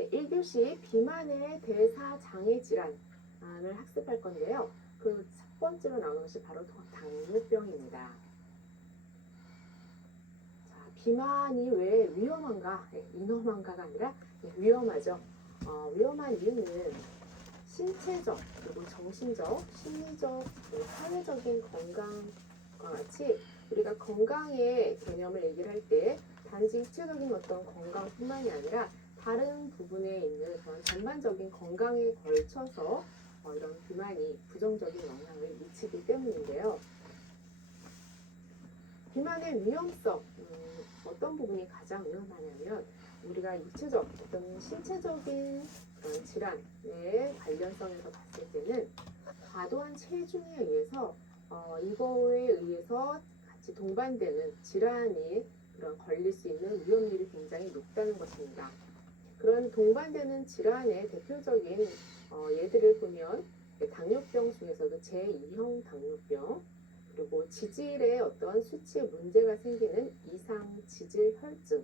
네, 1교시 비만의 대사장애 질환을 학습할 건데요. 그 첫 번째로 나오는 것이 바로 당뇨병입니다. 자, 비만이 왜 위험한가? 네, 위험한가가 아니라 위험하죠. 위험한 이유는 신체적, 그리고 정신적, 심리적, 그리고 사회적인 건강과 같이 우리가 건강의 개념을 얘기를 할 때 단지 육체적인 어떤 건강뿐만이 아니라 다른 부분에 있는 그런 전반적인 건강에 걸쳐서 이런 비만이 부정적인 영향을 미치기 때문인데요. 비만의 위험성, 어떤 부분이 가장 위험하냐면 우리가 육체적, 어떤 신체적인 그런 질환의 관련성에서 봤을 때는 과도한 체중에 의해서 이거에 의해서 같이 동반되는 질환이 그런 걸릴 수 있는 위험률이 굉장히 높다는 것입니다. 그런 동반되는 질환의 대표적인 예들을 보면 당뇨병 중에서도 제2형 당뇨병, 그리고 지질의 어떤 수치에 문제가 생기는 이상 지질 혈증,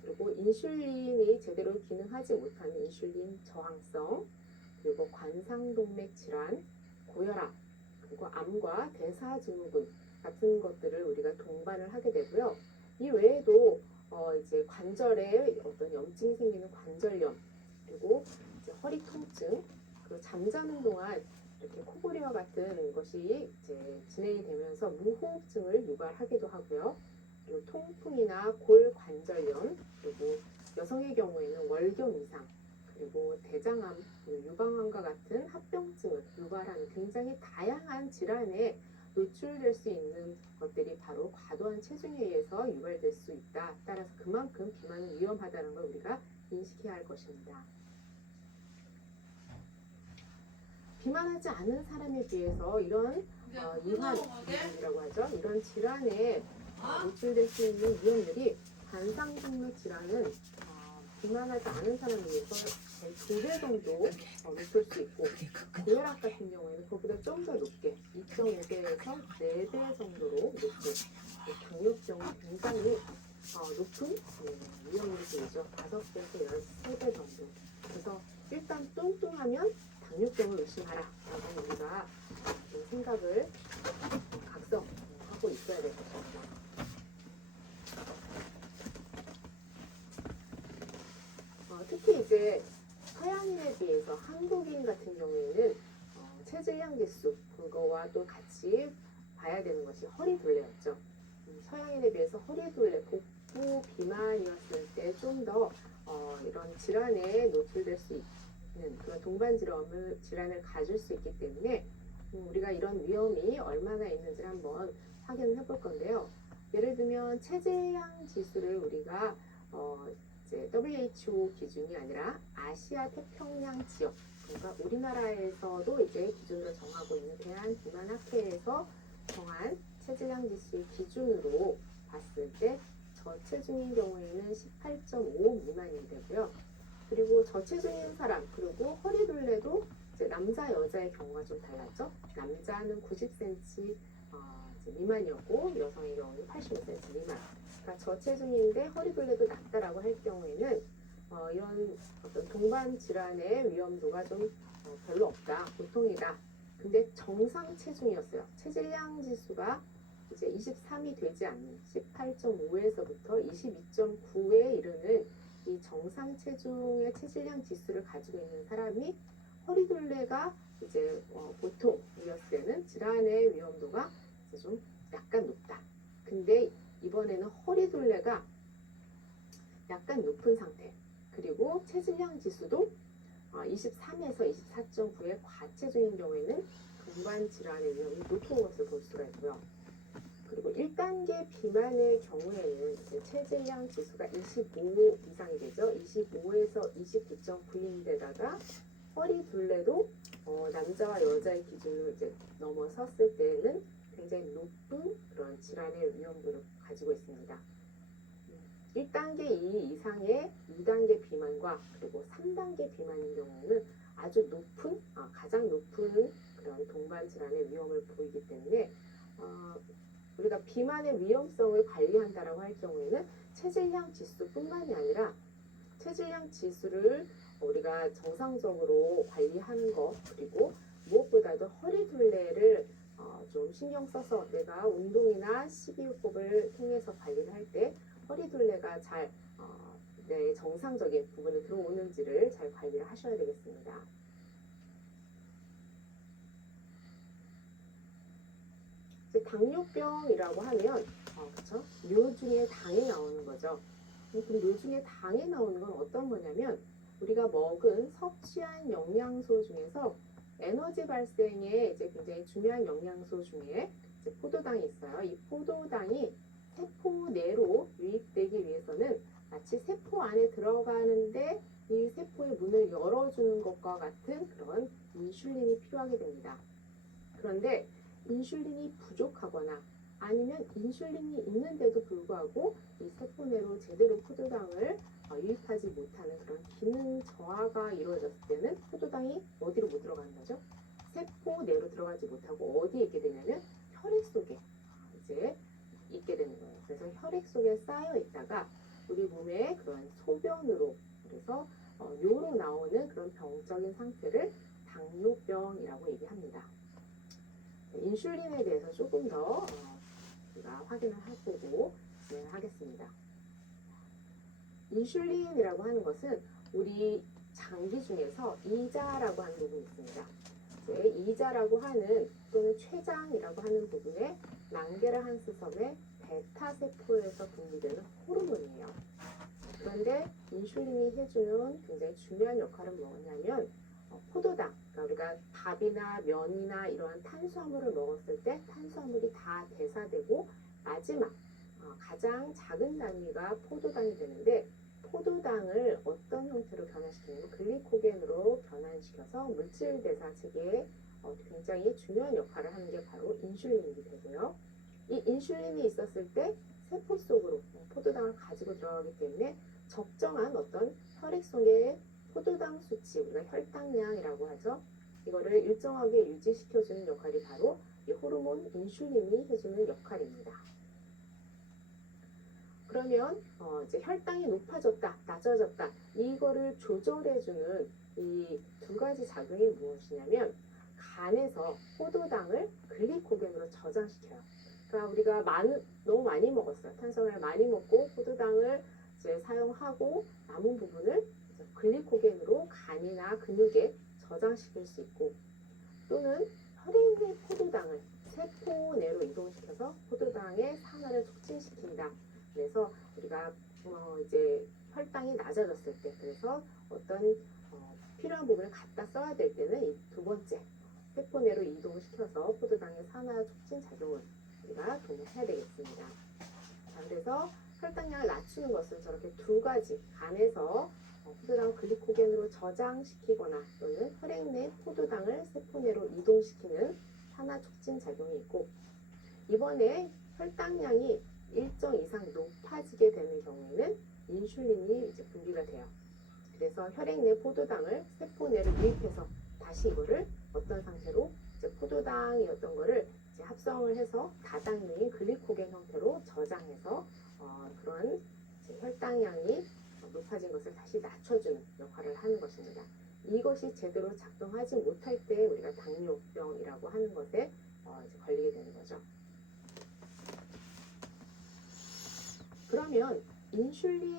그리고 인슐린이 제대로 기능하지 못하는 인슐린 저항성, 그리고 관상동맥 질환, 고혈압, 그리고 암과 대사증후군 같은 것들을 우리가 동반을 하게 되고요. 이 외에도 이제 관절에 어떤 염증이 생기는 관절염, 그리고 이제 허리 통증, 그리고 잠자는 동안 이렇게 코골이와 같은 것이 이제 진행이 되면서 무호흡증을 유발하기도 하고요. 그리고 통풍이나 골관절염, 그리고 여성의 경우에는 월경 이상, 그리고 대장암, 유방암과 같은 합병증을 유발하는 굉장히 다양한 질환에 노출될 수 있는 것들이 바로 과도한 체중에 의해서 유발될 수 있다. 따라서 그만큼 비만은 위험하다는 걸 우리가 인식해야 할 것입니다. 비만하지 않은 사람에 비해서 이런 비만이라고 하죠. 이런 질환에 노출될 수 있는 위험률이 관상동맥 질환은 비만하지 않은 사람에 비해서 2배 정도 높을 수 있고, 고혈압 같은 경우에는 그보다 좀 더 높게 2.5배에서 4배 정도로 높고, 당뇨병은 굉장히 높은 위험률이죠. 5배에서 13배 정도. 그래서 일단 뚱뚱하면 당뇨병을 의심하라 라고 우리가 생각을 각성하고 있어야 될 것입니다. 특히 이제 서양인에 비해서 한국인 같은 경우에는 체질량 지수 그거와 또 같이 봐야 되는 것이 허리둘레였죠. 서양인에 비해서 허리둘레, 복부 비만이었을 때 좀 더 이런 질환에 노출될 수 있는 그런 동반 질환을 가질 수 있기 때문에 우리가 이런 위험이 얼마나 있는지를 한번 확인을 해볼 건데요. 예를 들면 체질량 지수를 우리가 이제 WHO 기준이 아니라 아시아 태평양 지역, 그러니까 우리나라에서도 이제 기준으로 정하고 있는 대한비만학회에서 정한 체질량 지수 기준으로 봤을 때 저체중인 경우에는 18.5 미만이 되고요. 그리고 저체중인 사람, 그리고 허리둘레도 이제 남자 여자의 경우가 좀 달랐죠. 남자는 90cm 미만이었고 여성의 경우는 85cm 미만. 그러니까 저체중인데 허리둘레도 낮다라고 할 경우에는 이런 어떤 동반 질환의 위험도가 좀 별로 없다, 보통이다. 근데 정상 체중이었어요. 체질량 지수가 이제 23이 되지 않는 18.5에서부터 22.9에 이르는 이 정상 체중의 체질량 지수를 가지고 있는 사람이 허리둘레가 이제 보통이었을 때는 질환의 위험도가 이제 좀 약간 높다. 근데 이번에는 허리둘레가 약간 높은 상태, 그리고 체질량 지수도 23에서 24.9의 과체중인 경우에는 동반 질환의 위험이 높은 것을 볼 수가 있고요. 그리고 1단계 비만의 경우에는 체질량 지수가 25 이상이 되죠. 25에서 29.9인데다가 허리둘레도 남자와 여자의 기준으로 이제 넘어섰을 때는 굉장히 높은 그런 질환의 위험도를 가지고 있습니다. 1단계 이상의 2단계 비만과 그리고 3단계 비만인 경우에는 아주 높은, 가장 높은 그런 동반 질환의 위험을 보이기 때문에 우리가 비만의 위험성을 관리한다라고 할 경우에는 체질량 지수뿐만이 아니라 체질량 지수를 우리가 정상적으로 관리하는 것, 그리고 무엇보다도 허리 둘레를 좀 신경 써서 내가 운동이나 식이요법을 통해서 관리를 할 때 허리 둘레가 잘 내 정상적인 부분에 들어오는지를 잘 관리를 하셔야 되겠습니다. 이제 당뇨병이라고 하면 그쵸? 뇨 중에 당이 나오는 거죠. 그 뇨 중에 당이 나오는 건 어떤 거냐면 우리가 먹은 섭취한 영양소 중에서 에너지 발생에 이제 굉장히 중요한 영양소 중에 이제 포도당이 있어요. 이 포도당이 세포 내로 유입되기 위해서는 마치 세포 안에 들어가는데 이 세포의 문을 열어주는 것과 같은 그런 인슐린이 필요하게 됩니다. 그런데 인슐린이 부족하거나 아니면 인슐린이 있는데도 불구하고 이 세포 내로 제대로 포도당을 유입하지 못하는 그런 기능 저하가 이루어졌을 때는 포도당이 어디로 못 들어가는 거죠? 세포 내로 들어가지 못하고 어디에 있게 되냐면 혈액 속에 이제 있게 되는 거예요. 그래서 혈액 속에 쌓여 있다가 우리 몸의 그런 소변으로 그래서 뇨로 나오는 그런 병적인 상태를 당뇨병이라고 얘기합니다. 인슐린에 대해서 조금 더 우리가 확인을 해보고 진행을 하겠습니다. 인슐린이라고 하는 것은 우리 장기 중에서 이자라고 하는 부분이 있습니다. 이제 이자라고 하는 또는 췌장이라고 하는 부분에 랑게르한스 섬의 베타 세포에서 분비되는 호르몬이에요. 그런데 인슐린이 해주는 굉장히 중요한 역할은 뭐냐면 포도당, 그러니까 우리가 밥이나 면이나 이러한 탄수화물을 먹었을 때 탄수화물이 다 대사되고 마지막 가장 작은 단위가 포도당이 되는데 포도당을 어떤 형태로 변화시키냐면 글리코겐으로 변환시켜서 물질 대사 체계에 굉장히 중요한 역할을 하는 게 바로 인슐린이 되고요. 이 인슐린이 있었을 때 세포 속으로 포도당을 가지고 들어가기 때문에 적정한 어떤 혈액 속의 포도당 수치, 우리가 혈당량이라고 하죠. 이거를 일정하게 유지시켜주는 역할이 바로 이 호르몬 인슐린이 해주는 역할입니다. 그러면 이제 혈당이 높아졌다, 낮아졌다 이거를 조절해주는 이 두 가지 작용이 무엇이냐면 간에서 포도당을 글리코겐으로 저장시켜요. 그러니까 우리가 너무 많이 먹었어요. 탄수화물 많이 먹고 포도당을 이제 사용하고 남은 부분을 이제 글리코겐으로 간이나 근육에 저장시킬 수 있고 또는 혈액 내 포도당을 세포 내로 이동시켜서 포도당의 산화를 촉진시킨다. 그래서 우리가 이제 혈당이 낮아졌을 때 그래서 어떤 필요한 부분을 갖다 써야 될 때는 이 두 번째 세포 내로 이동시켜서 포도당의 산화 촉진 작용을 우리가 도모해야 되겠습니다. 자, 그래서 혈당량을 낮추는 것은 저렇게 두 가지 간에서 포도당 글리코겐으로 저장시키거나 또는 혈액 내 포도당을 세포 내로 이동시키는 산화 촉진 작용이 있고 이번에 혈당량이 일정 이상 높아지게 되는 경우에는 인슐린이 이제 분비가 돼요. 그래서 혈액 내 포도당을 세포 내로 유입해서 다시 이거를 어떤 상태로 이제 포도당이었던 거를 이제 합성을 해서 다당류인 글리코겐 형태로 저장해서 그런 이제 혈당량이 높아진 것을 다시 낮춰주는 역할을 하는 것입니다. 이것이 제대로 작동하지 못할 때 우리가 당뇨병이라고 하는 것에 이제 걸리게 되는 거죠. 그러면 인슐린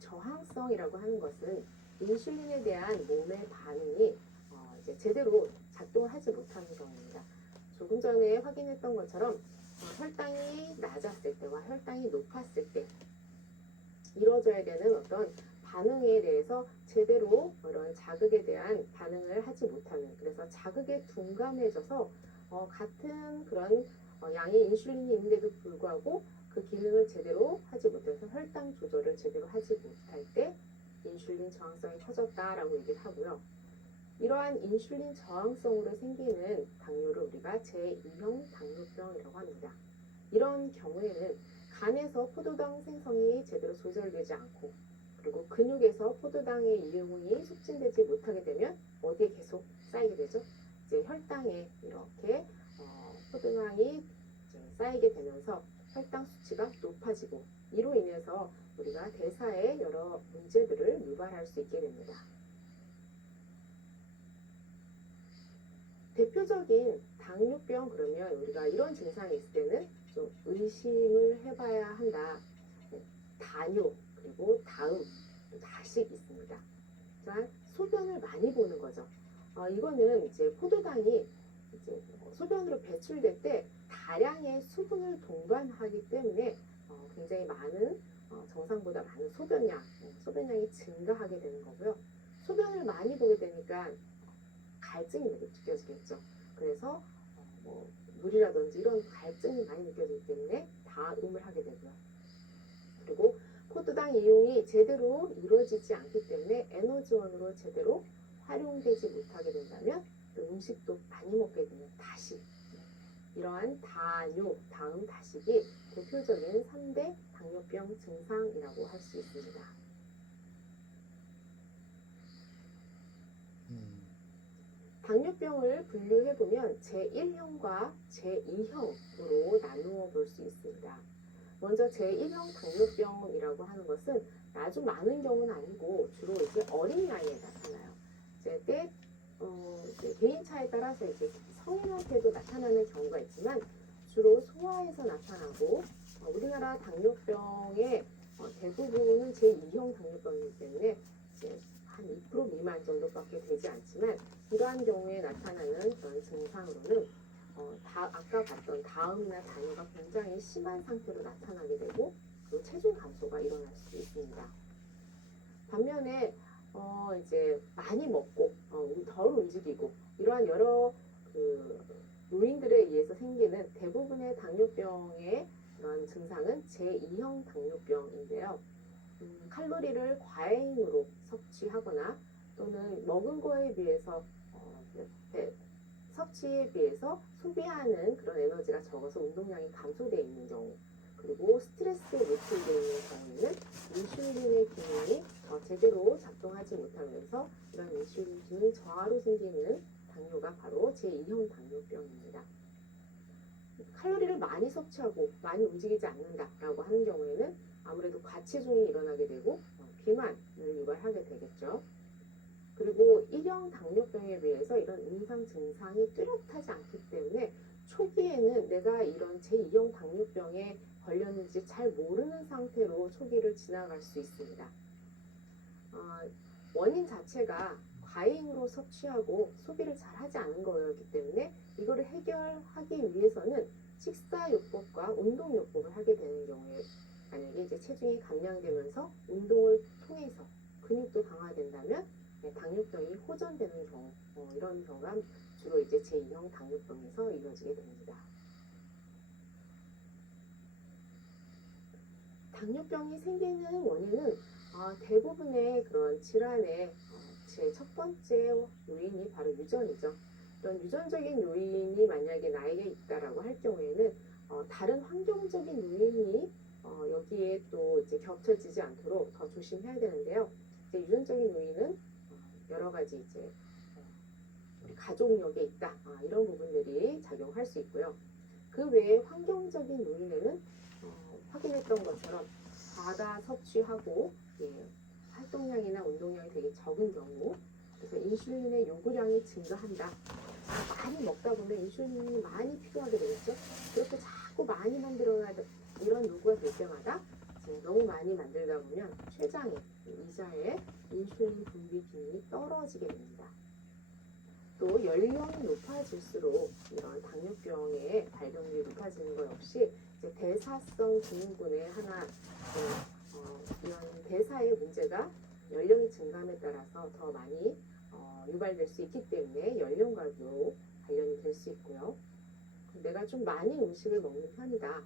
저항성이라고 하는 것은 인슐린에 대한 몸의 반응이 이제 제대로 작동을 하지 못하는 경우입니다. 조금 전에 확인했던 것처럼 혈당이 낮았을 때와 혈당이 높았을 때 이루어져야 되는 어떤 반응에 대해서 제대로 이런 자극에 대한 반응을 하지 못하는 그래서 자극에 둔감해져서 같은 그런 양의 인슐린이 있는데도 불구하고 그 기능을 제대로 하지 못해서 혈당 조절을 제대로 하지 못할 때 인슐린 저항성이 터졌다라고 얘기를 하고요. 이러한 인슐린 저항성으로 생기는 당뇨를 우리가 제2형 당뇨병이라고 합니다. 이런 경우에는 간에서 포도당 생성이 제대로 조절되지 않고 그리고 근육에서 포도당의 이용이 촉진되지 못하게 되면 어디에 계속 쌓이게 되죠? 이제 혈당에 이렇게 포도당이 이제 쌓이게 되면서 혈당 수치가 높아지고 이로 인해서 우리가 대사에 여러 문제들을 유발할 수 있게 됩니다. 대표적인 당뇨병 그러면 우리가 이런 증상이 있을 때는 좀 의심을 해봐야 한다. 네, 다뇨 그리고 다음 또 다식 있습니다. 자, 소변을 많이 보는 거죠. 이거는 이제 포도당이 이제 소변으로 배출될 때 다량의 수분을 동반하기 때문에 굉장히 많은 정상보다 많은 소변량이 증가하게 되는 거고요. 소변을 많이 보게 되니까 갈증이 느껴지겠죠. 그래서 물이라든지 이런 갈증이 많이 느껴지기 때문에 다음을 하게 되고요. 그리고 포도당 이용이 제대로 이루어지지 않기 때문에 에너지원으로 제대로 활용되지 못하게 된다면 또 음식도 많이 먹게 되는 다식. 이러한 다뇨, 다음 다식이 대표적인 3대 당뇨병 증상이라고 할 수 있습니다. 당뇨병을 분류해보면 제1형과 제2형으로 나누어 볼 수 있습니다. 먼저 제1형 당뇨병이라고 하는 것은 아주 많은 경우는 아니고 주로 이제 어린 나이에 나타나요. 이제 개인 차에 따라서 이제 성인한테도 나타나는 경우가 있지만 주로 소아에서 나타나고 우리나라 당뇨병의 대부분은 제2형 당뇨병이기 때문에 이제 한 2% 미만 정도밖에 되지 않지만 이러한 경우에 나타나는 그런 증상으로는 아까 봤던 다음이나 다뇨가 굉장히 심한 상태로 나타나게 되고 또 체중 감소가 일어날 수 있습니다. 반면에 이제 많이 먹고 덜 움직이고 이러한 여러 요인들에 의해서 생기는 대부분의 당뇨병의 그런 증상은 제2형 당뇨병인데요. 칼로리를 과잉으로 섭취하거나 또는 먹은 거에 비해서 섭취에 비해서 소비하는 그런 에너지가 적어서 운동량이 감소되어 있는 경우 그리고 스트레스에 노출되어 있는 경우에는 인슐린의 기능이 제대로 작동하지 못하면서 이런 인슐린 기능 저하로 생기는 당뇨가 바로 제2형 당뇨병입니다. 칼로리를 많이 섭취하고 많이 움직이지 않는다라고 하는 경우에는 아무래도 과체중이 일어나게 되고 비만을 유발하게 되겠죠. 그리고 1형 당뇨병에 비해서 이런 임상 증상이 뚜렷하지 않기 때문에 초기에는 내가 이런 제2형 당뇨병에 걸렸는지 잘 모르는 상태로 초기를 지나갈 수 있습니다. 원인 자체가 과잉으로 섭취하고 소비를 잘 하지 않은 거였기 때문에 이거를 해결하기 위해서는 식사요법과 운동요법을 하게 되는 경우에 만약에 이제 체중이 감량되면서 운동을 통해서 근육도 강화된다면 당뇨병이 호전되는 경우 이런 경우가 주로 이제 제2형 당뇨병에서 이루어지게 됩니다. 당뇨병이 생기는 원인은 대부분의 그런 질환의 제 첫 번째 요인이 바로 유전이죠. 이런 유전적인 요인이 만약에 나에게 있다라고 할 경우에는 다른 환경적인 요인이 여기에 또 이제 겹쳐지지 않도록 더 조심해야 되는데요. 이제 유전적인 요인은 여러 가지 이제 우리 가족력에 있다 이런 부분들이 작용할 수 있고요. 그 외에 환경적인 요인에는 확인했던 것처럼 과다 섭취하고 활동량이나 운동량이 되게 적은 경우 그래서 인슐린의 요구량이 증가한다. 많이 먹다 보면 인슐린이 많이 필요하게 되겠죠. 그렇게 자꾸 많이 만들어야 이런 요구가 될 때마다 너무 많이 만들다 보면 췌장에 이자에 인슐린 분비 기능이 떨어지게 됩니다. 또 연령이 높아질수록 이런 당뇨병의 발병률이 높아지는 것 역시 이제 대사성 증후군의 하나 이런 대사의 문제가 연령이 증가함에 따라서 더 많이 유발될 수 있기 때문에 연령과도 관련이 될 수 있고요. 내가 좀 많이 음식을 먹는 편이다.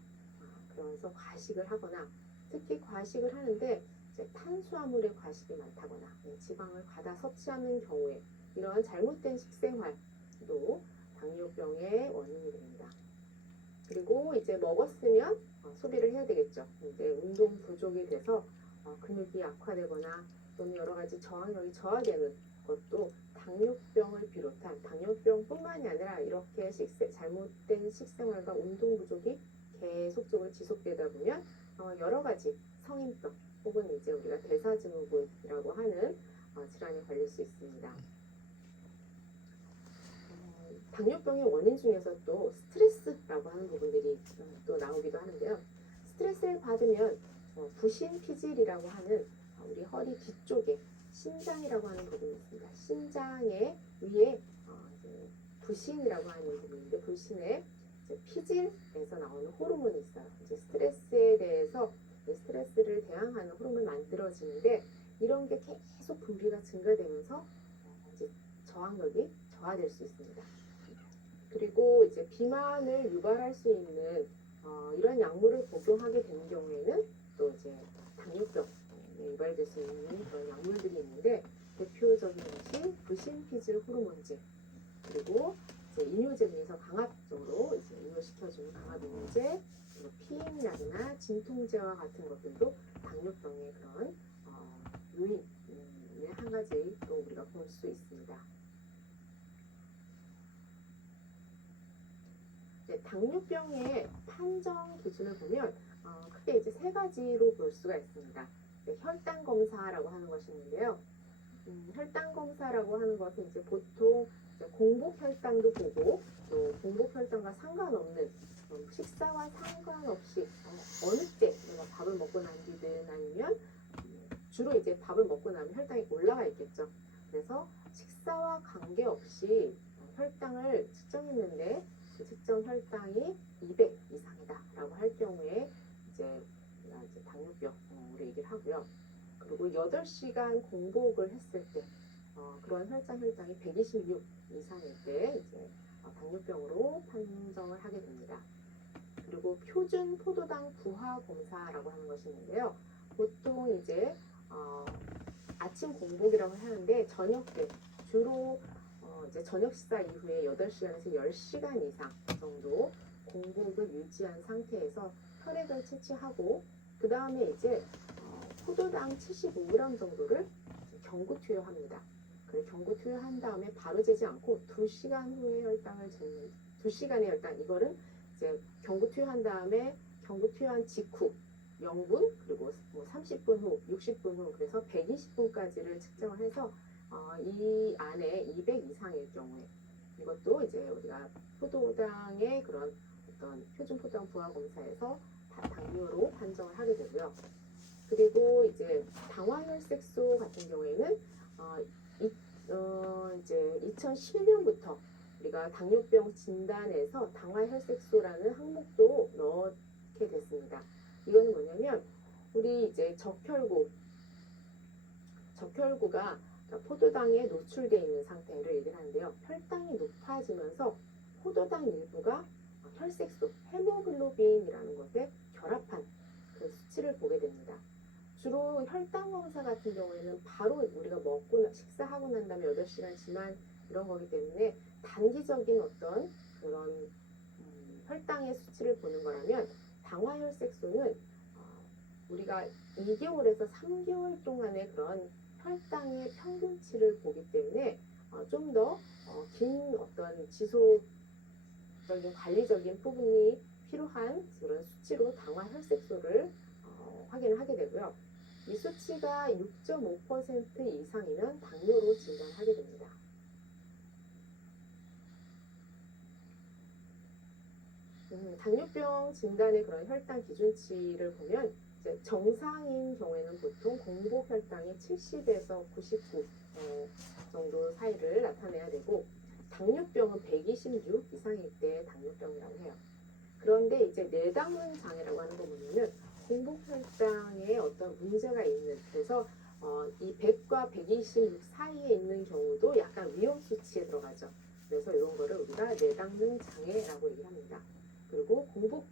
그러면서 과식을 하거나 특히 과식을 하는데 이제 탄수화물의 과식이 많다거나 지방을 과다 섭취하는 경우에 이런 잘못된 식생활도 당뇨병의 원인이 됩니다. 그리고 이제 먹었으면 소비를 해야 되겠죠. 이제 운동 부족이 돼서 근육이 약화되거나 또는 여러 가지 저항력이 저하되는 것도 당뇨병을 비롯한 당뇨병뿐만이 아니라 이렇게 잘못된 식생활과 운동 부족이 계속적으로 지속되다 보면 여러 가지 성인병 혹은 이제 우리가 대사증후군이라고 하는 질환에 걸릴 수 있습니다. 당뇨병의 원인 중에서 또 스트레스라고 하는 부분들이 또 나오기도 하는데요. 스트레스를 받으면 부신피질이라고 하는 우리 허리 뒤쪽에 신장이라고 하는 부분이 있습니다. 신장의 위에 이제 부신이라고 하는 부분인데 부신에 피질에서 나오는 호르몬이 있어요. 이제 스트레스에 대해서 스트레스를 대항하는 호르몬이 만들어지는데 이런 게 계속 분비가 증가되면서 이제 저항력이 저하될 수 있습니다. 그리고 이제 비만을 유발할 수 있는 이런 약물을 복용하게 되는 경우에는 또 이제 당뇨병에 유발될 수 있는 그런 약물들이 있는데 대표적인 것이 부신피질 호르몬제 그리고 이제 이뇨제 중에서 강압적으로 이제 이뇨시켜주는 강압 이뇨제 그리고 피임약이나 진통제와 같은 것들도 당뇨병의 그런 요인의 한 가지 또 우리가 볼 수 있습니다. 당뇨병의 판정 기준을 보면 크게 이제 세 가지로 볼 수가 있습니다. 혈당 검사라고 하는 것이 있는데요. 혈당 검사라고 하는 것은 이제 보통 이제 공복 혈당도 보고 또 공복 혈당과 상관없는 식사와 상관없이 어느 때 내가 밥을 먹고 난 뒤든 아니면 주로 이제 밥을 먹고 나면 혈당이 올라가 있겠죠. 그래서 식사와 관계없이 혈당을 측정했는데 그 측정 혈당이 200 이상이다라고 할 경우에 이제 당뇨병으로 얘기를 하고요. 그리고 8시간 공복을 했을 때 그런 혈당이 126 이상일 때 이제 당뇨병으로 판정을 하게 됩니다. 그리고 표준 포도당 부하 검사라고 하는 것이 있는데요. 보통 이제 아침 공복이라고 하는데 저녁 때 주로 이제 저녁 식사 이후에 8시간에서 10시간 이상 정도 공복을 유지한 상태에서 혈액을 채취하고 그 다음에 이제 포도당 75g 정도를 경구 투여합니다. 그리고 경구 투여한 다음에 바로 재지 않고 2시간 후에 혈당을 재는 2시간의 혈당 이거는 이제 경구 투여한 다음에 경구 투여한 직후 0분 그리고 뭐 30분 후, 60분 후 그래서 120분까지를 측정을 해서 이 안에 200 이상일 경우에 이것도 이제 우리가 포도당의 그런 어떤 표준 포도당 부하 검사에서 당뇨로 판정을 하게 되고요. 그리고 이제 당화혈색소 같은 경우에는 이제 2011년부터 우리가 당뇨병 진단에서 당화혈색소라는 항목도 넣게 됐습니다. 이거는 뭐냐면 우리 이제 적혈구가 포도당에 노출되어 있는 상태를 얘기를 하는데요. 혈당이 높아지면서 포도당 일부가 혈색소, 헤모글로빈이라는 것에 결합한 그 수치를 보게 됩니다. 주로 혈당 검사 같은 경우에는 바로 우리가 먹고 식사하고 난 다음에 8시간 지난 이런 거기 때문에 단기적인 어떤 그런 혈당의 수치를 보는 거라면 당화혈색소는 우리가 2개월에서 3개월 동안의 그런 혈당의 평균치를 보기 때문에 좀 더 긴 어떤 지속적인 관리적인 부분이 필요한 그런 수치로 당화혈색소를 확인을 하게 되고요. 이 수치가 6.5% 이상이면 당뇨로 진단하게 됩니다. 당뇨병 진단의 그런 혈당 기준치를 보면 이제 정상인 경우에는 보통 공복 혈당이 70에서 99 정도 사이를 나타내야 되고 당뇨병은 126 이상일 때 당뇨병이라고 해요. 그런데 이제 내당능 장애라고 하는 거 보면은 공복 혈당에 어떤 문제가 있는 그래서 이 100과 126 사이에 있는 경우도 약간 위험 수치에 들어가죠. 그래서 이런 거를 우리가 내당능 장애라고 얘기합니다. 그리고 공복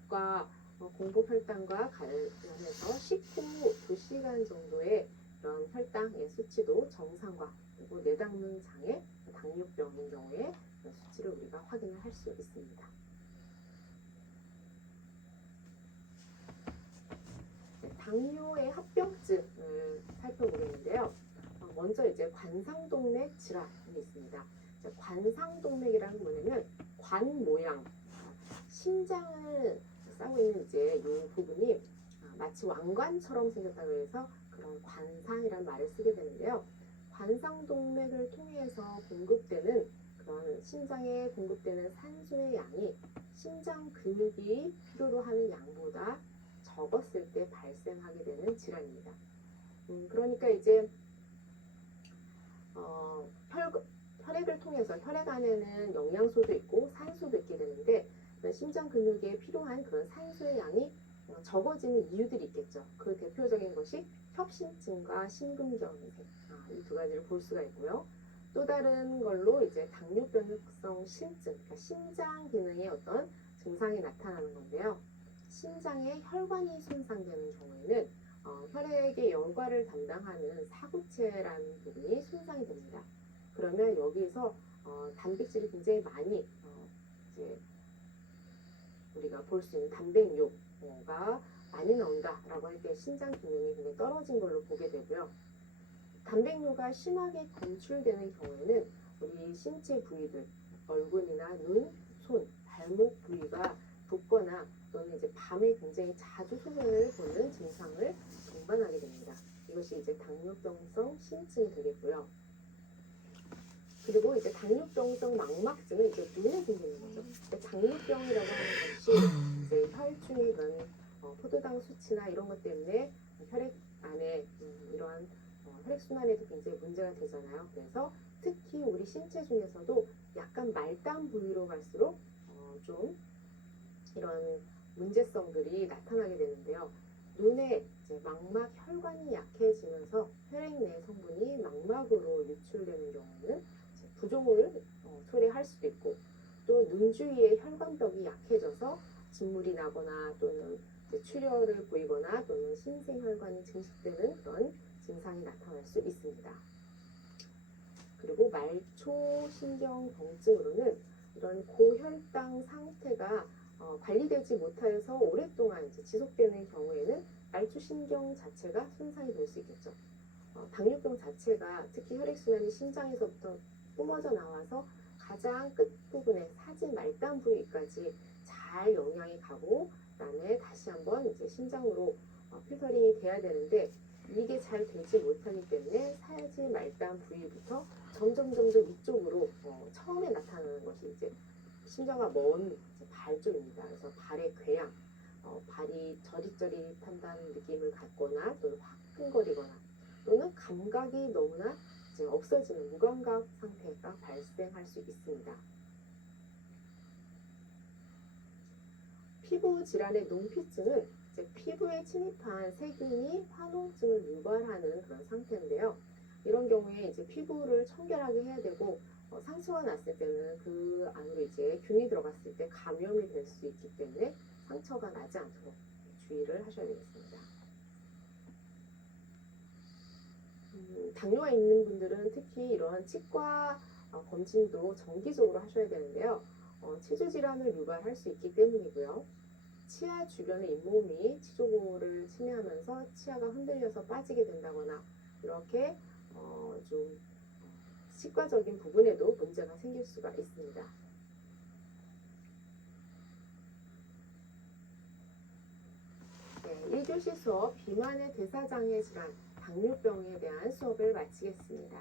혈당과 관련해서 식후 2시간 정도의 그런 혈당의 수치도 정상과 그리고 내당능 장애, 당뇨병인 경우에 수치를 우리가 확인을 할 수 있습니다. 당뇨의 합병증을 살펴보겠는데요. 먼저 이제 관상동맥 질환이 있습니다. 관상동맥이라는 게 뭐냐면 관 모양, 심장을 싸고 있는 이제 이 부분이 마치 왕관처럼 생겼다고 해서 그런 관상이라는 말을 쓰게 되는데요. 관상동맥을 통해서 공급되는 그런 심장에 공급되는 산소의 양이 심장 근육이 필요로 하는 양보다 적었을 때 발생하게 되는 질환입니다. 그러니까 이제 혈액을 통해서 혈액 안에는 영양소도 있고 산소도 있게 되는데 심장 근육에 필요한 그런 산소의 양이 적어지는 이유들이 있겠죠. 그 대표적인 것이 협심증과 심근경색, 이 두 가지를 볼 수가 있고요. 또 다른 걸로 이제 당뇨병성 심증, 그러니까 심장 기능의 어떤 증상이 나타나는 건데요. 심장의 혈관이 손상되는 경우에는 혈액의 열과를 담당하는 사구체라는 부분이 손상이 됩니다. 그러면 여기서 단백질이 굉장히 많이 이제 우리가 볼 수 있는 단백뇨가 많이 나온다라고 할 때 심장 기능이 굉장히 떨어진 걸로 보게 되고요. 단백뇨가 심하게 검출되는 경우에는 우리 신체 부위들, 얼굴이나 눈, 손, 발목 부위가 붓거나 또는 이제 밤에 굉장히 자주 소변을 보는 증상을 동반하게 됩니다. 이것이 이제 당뇨병성 심증이 되겠고요. 그리고 이제 당뇨병성 망막증은 이제 눈에 생기는 거죠. 당뇨병이라고 하는 것이 이제 혈중의 그런 포도당 수치나 이런 것 때문에 혈액 안에 이러한 혈액순환에도 굉장히 문제가 되잖아요. 그래서 특히 우리 신체 중에서도 약간 말단 부위로 갈수록 좀 이런 문제성들이 나타나게 되는데요. 눈에 이제 망막 혈관이 약해지면서 혈액 내 성분이 망막으로 유출되는 경우는 부종을 초래할 수도 있고 또 눈 주위의 혈관벽이 약해져서 진물이 나거나 또는 출혈을 보이거나 또는 심생혈관이 증식되는 그런 증상이 나타날 수 있습니다. 그리고 말초신경경증으로는 이런 고혈당 상태가 관리되지 못해서 오랫동안 이제 지속되는 경우에는 말초신경 자체가 손상이 될 수 있겠죠. 당뇨병 자체가 특히 혈액순환이 심장에서부터 뿜어져 나와서 가장 끝부분에 사진 말단 부위까지 잘 영향이 가고 그다음에 다시 한번 이제 심장으로 필터링이 돼야 되는데 이게 잘 되지 못하기 때문에 사진 말단 부위부터 점점 더 위쪽으로 처음에 나타나는 것이 이제 심장과 먼 발 쪽입니다. 그래서 발의 궤양, 발이 저릿저릿한다는 느낌을 갖거나 또는 화끈거리거나 또는 감각이 너무나 이제 없어지는 무감각 상태가 발생할 수 있습니다. 피부 질환의 농피증은 이제 피부에 침입한 세균이 화농증을 유발하는 그런 상태인데요. 이런 경우에 이제 피부를 청결하게 해야 되고 상처가 났을 때는 그 안으로 이제 균이 들어갔을 때 감염이 될 수 있기 때문에 상처가 나지 않도록 주의를 하셔야 되겠습니다. 당뇨가 있는 분들은 특히 이러한 치과 검진도 정기적으로 하셔야 되는데요. 치주 질환을 유발할 수 있기 때문이고요. 치아 주변의 잇몸이 치조골을 침해하면서 치아가 흔들려서 빠지게 된다거나 이렇게 좀 치과적인 부분에도 문제가 생길 수가 있습니다. 네, 1교시 수업 비만의 대사장애 질환 당뇨병에 대한 수업을 마치겠습니다.